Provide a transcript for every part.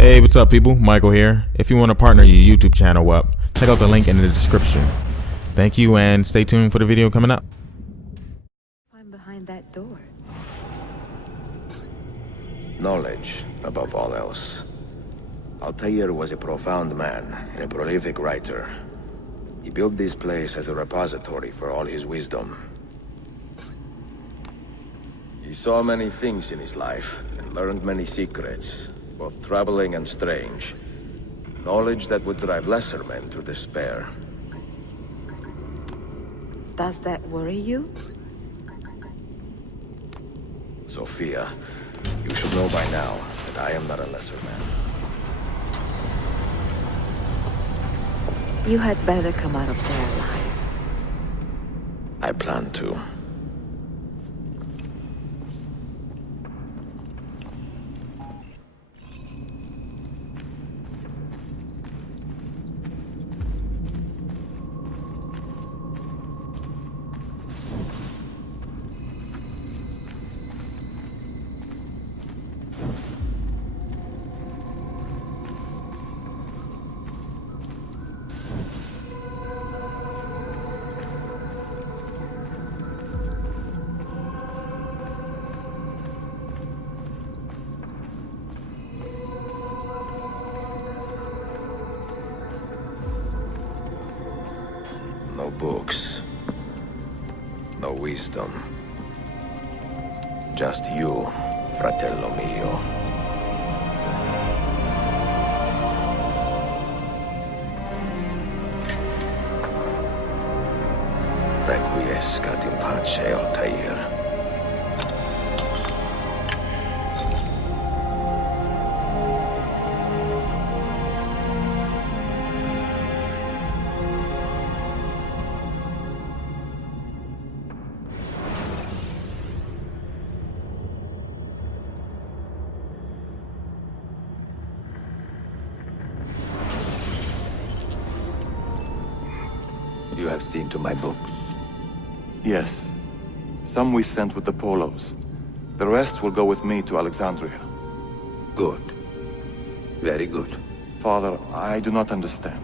Hey, what's up, people? Michael here. If you want to partner your YouTube channel up, check out the link in the description. Thank you, and stay tuned for the video coming up. I'm behind that door. Knowledge, above all else. Altair was a profound man and a prolific writer. He built this place as a repository for all his wisdom. He saw many things in his life and learned many secrets, both troubling and strange. Knowledge that would drive lesser men to despair. Does that worry you? Sophia, you should know by now that I am not a lesser man. You had better come out of there alive. I plan to. No books. No wisdom. Just you, fratello mio. Requiescat in pace, Altair. You have seen to my books. Yes. Some we sent with the Polos. The rest will go with me to Alexandria. Good. Very good. Father, I do not understand.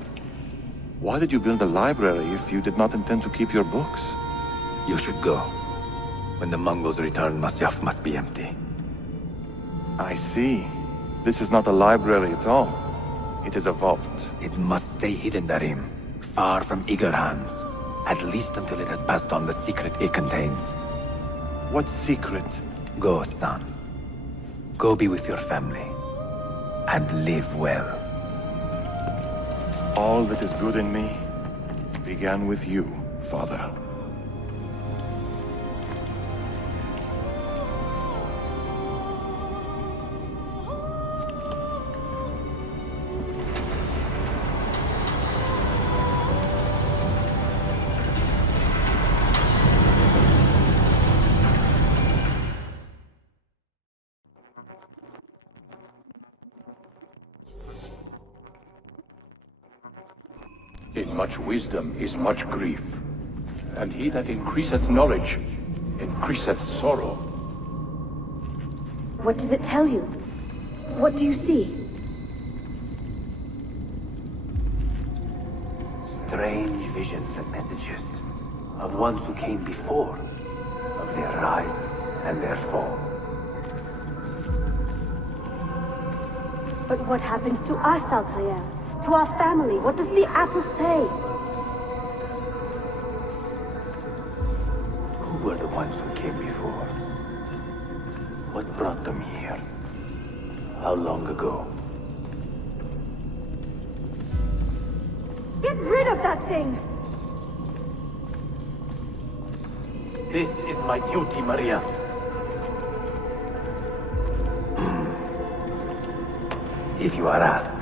Why did you build a library if you did not intend to keep your books? You should go. When the Mongols return, Masyaf must be empty. I see. This is not a library at all. It is a vault. It must stay hidden, Darim. Far from eager hands. At least until it has passed on the secret it contains. What secret? Go, son. Go be with your family. And live well. All that is good in me began with you, Father. In much wisdom is much grief, and he that increaseth knowledge increaseth sorrow. What does it tell you? What do you see? Strange visions and messages of ones who came before, of their rise and their fall. But what happens to us, Altair? To our family? What does the apple say? Who were the ones who came before? What brought them here? How long ago? Get rid of that thing! This is my duty, Maria. If you are asked,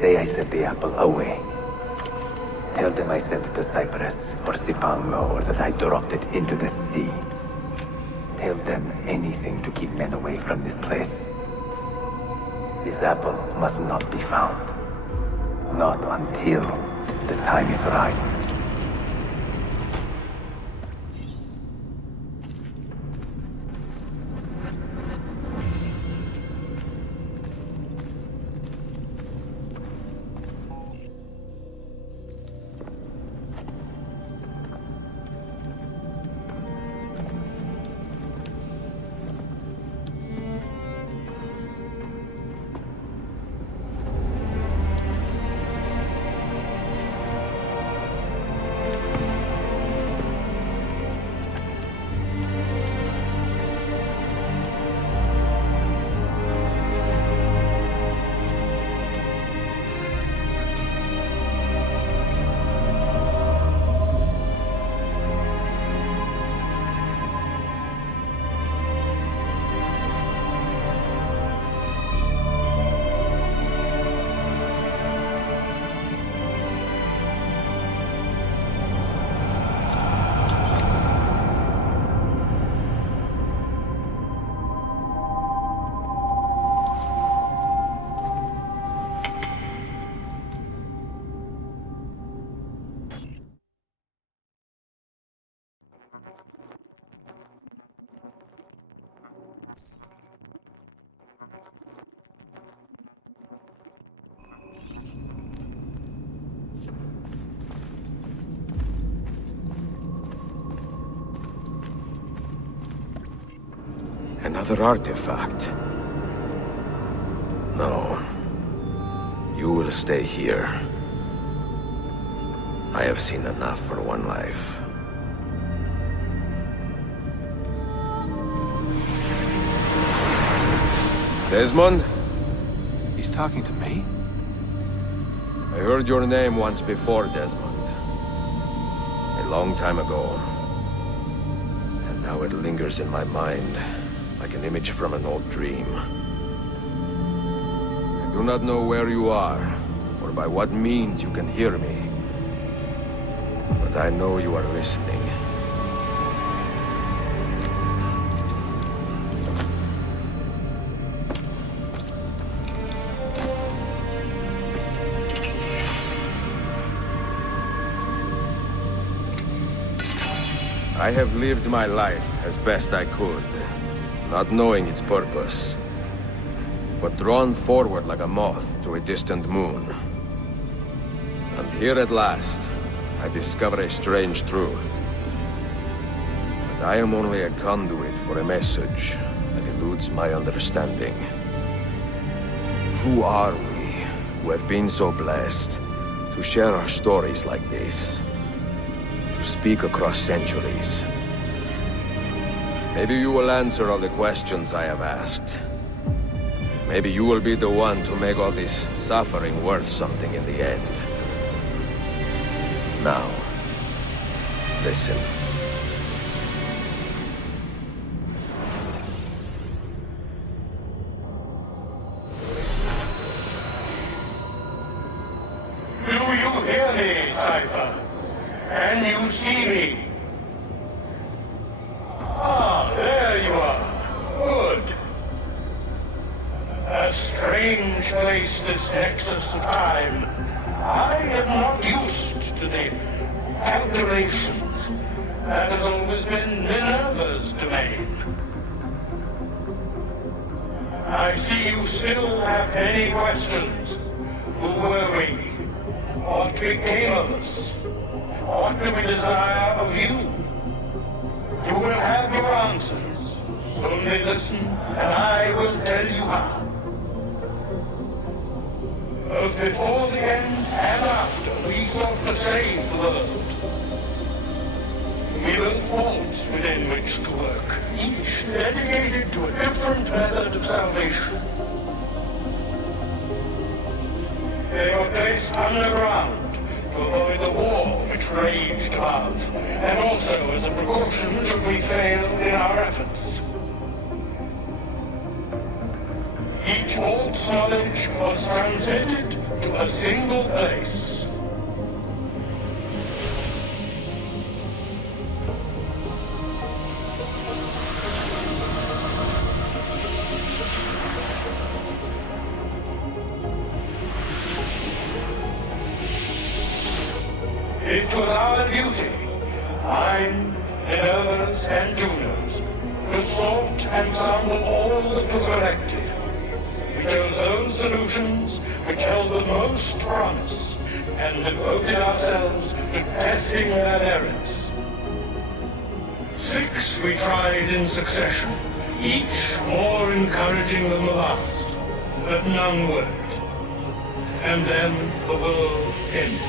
say I sent the apple away. Tell them I sent it to Cyprus or Cipango, or that I dropped it into the sea. Tell them anything to keep men away from this place. This apple must not be found. Not until the time is right. Another artifact. No. You will stay here. I have seen enough for one life. Desmond? He's talking to me? I heard your name once before, Desmond. A long time ago. And now it lingers in my mind, like an image from an old dream. I do not know where you are, or by what means you can hear me. But I know you are listening. I have lived my life as best I could, not knowing its purpose, but drawn forward like a moth to a distant moon. And here at last, I discover a strange truth. But I am only a conduit for a message that eludes my understanding. Who are we, who have been so blessed, to share our stories like this? To speak across centuries. Maybe you will answer all the questions I have asked. Maybe you will be the one to make all this suffering worth something in the end. Now, listen. Do you hear me, Cypher? Can you see me? Ah, there you are. Good. A strange place, this nexus of time. I am not used to the calculations. That has always been Minerva's domain. I see you still have many questions. Who were we? What became of us? What do we desire of you? You will have your answers. Only listen, and I will tell you how. Both before the end and after, we sought to save the world. We built vaults within which to work, each dedicated to a different method of salvation. They were placed underground to avoid the war which raged above, and also as a precaution should we fail in our efforts. Each vault's knowledge was transmitted to a single place. It was our duty, mine, Minerva's, and Juno's, to sort and sample all that was collected. We chose those solutions which held the most promise, and devoted ourselves to testing their merits. 6 we tried in succession, each more encouraging than the last, but none worked. And then the world ended.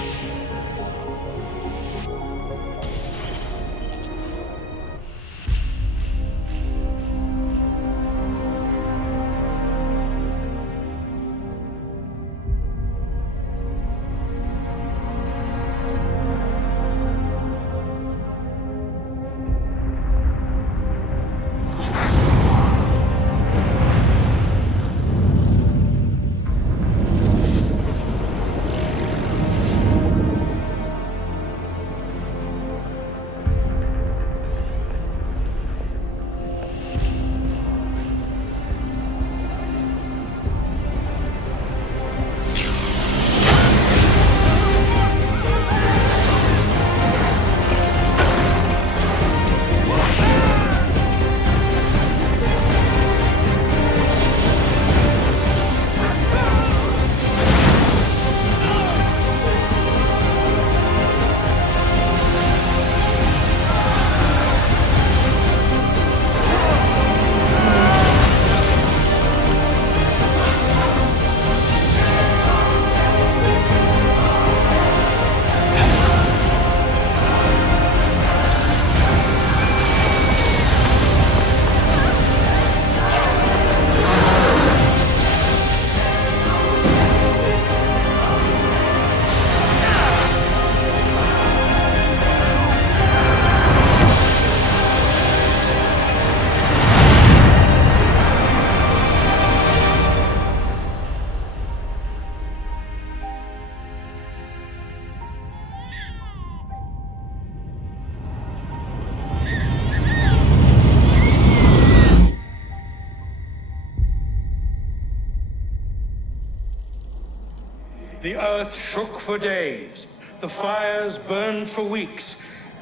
The earth shook for days, the fires burned for weeks,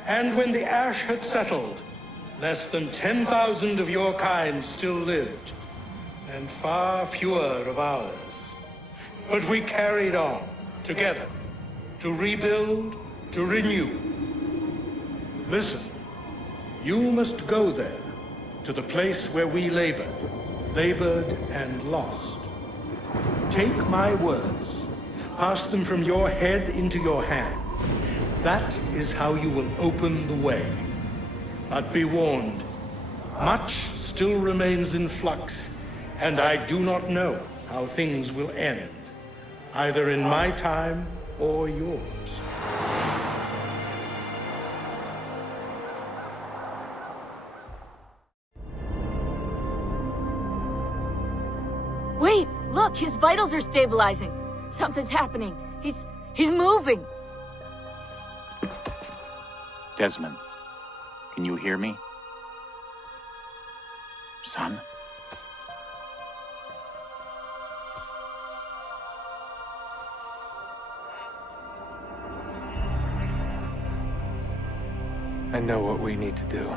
and when the ash had settled, less than 10,000 of your kind still lived, and far fewer of ours. But we carried on, together, to rebuild, to renew. Listen, you must go there, to the place where we labored and lost. Take my words, pass them from your head into your hands. That is how you will open the way. But be warned, much still remains in flux, and I do not know how things will end, either in my time or yours. Wait, look, his vitals are stabilizing. Something's happening. He's moving. Desmond, can you hear me? Son? I know what we need to do.